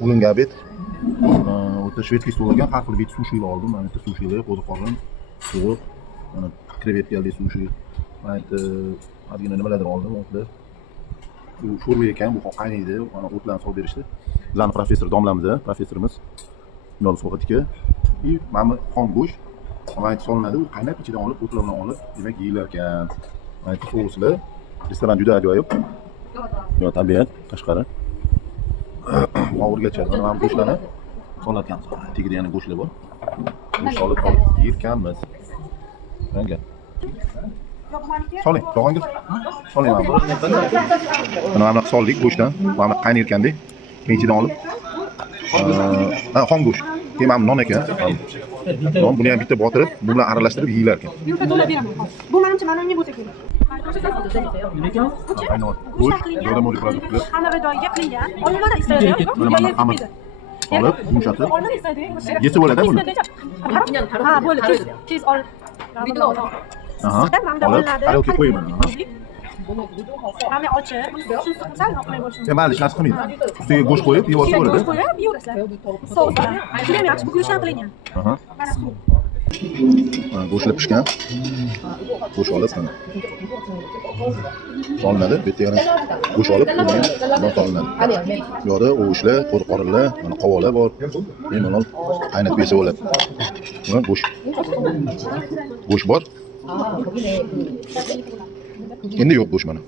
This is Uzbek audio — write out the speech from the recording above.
Bugungi obed o'ta shvedskiy stol olgan, har xil bit sushilar oldim. Mana bitta sushilar, qo'ziqorin, tovuq, mana krevetkali sushi. Mana bitta ozgina nimalardir oldim, o'tlar. Bu sho'rva ekan, bu qaynaydi, mana o'tlarni solib berishdi. Bizning professor domlamiz, professorimiz Yo'l So'g'atga. Mana xom go'sht, mana solinadi, u qaynab ichidan olib, o'tlar bilan olib, demak yeyilar ekan. Mana bu souslar, restoran juda ajoyib. Yo, tabiat, tashqari. Og'irgacha, mana bu go'shtlarni solatgan. Tegida yana go'shtlar bor. Go'sht solib yirkanmiz. Qanga? Soling, tog'angiz. Soling mana. Mana soldik go'shtdan, mana qaynayotgandek. Ichidan olib. Xom go'sht. Keyin mana non ekan. Non buni ham bitta botirib, bu bilan aralashtirib yeyilar ekan. Bu menimcha mana unga bo'lsa kerak. Aynan. Go'sht, yo'lda mo'li produktlar. Xonadonga qilingan. Olimlar istaydi. Mana xamir solib, yumshatib. Yesa bo'ladi buni. Ha, bo'ladi. Tez ol. Aha. Olib, qarorga qo'yaman. Mana ochib, shuni sal oqmay bo'lsin. Mayli, hech narsa qilmaydi. Ustiga go'sht qo'yib, yevorsa bo'ladi. Go'sht qo'yib, yevorasizlar. Souslar. Juda yaxshi, bu go'shtdan qilingan. Aha. Mana bu. Go'shtlar pishgan. Go'sht olib mana. Solinadi, bu yerda yana go'sht olib, bundan solinadi. Bu yerda o'shlar, qo'ziqorinlar, mana qovoqlar bor. Bemalol qaynatib yesa bo'ladi. Mana go'sht. Go'sht bor. Endi yo'q go'sht mana.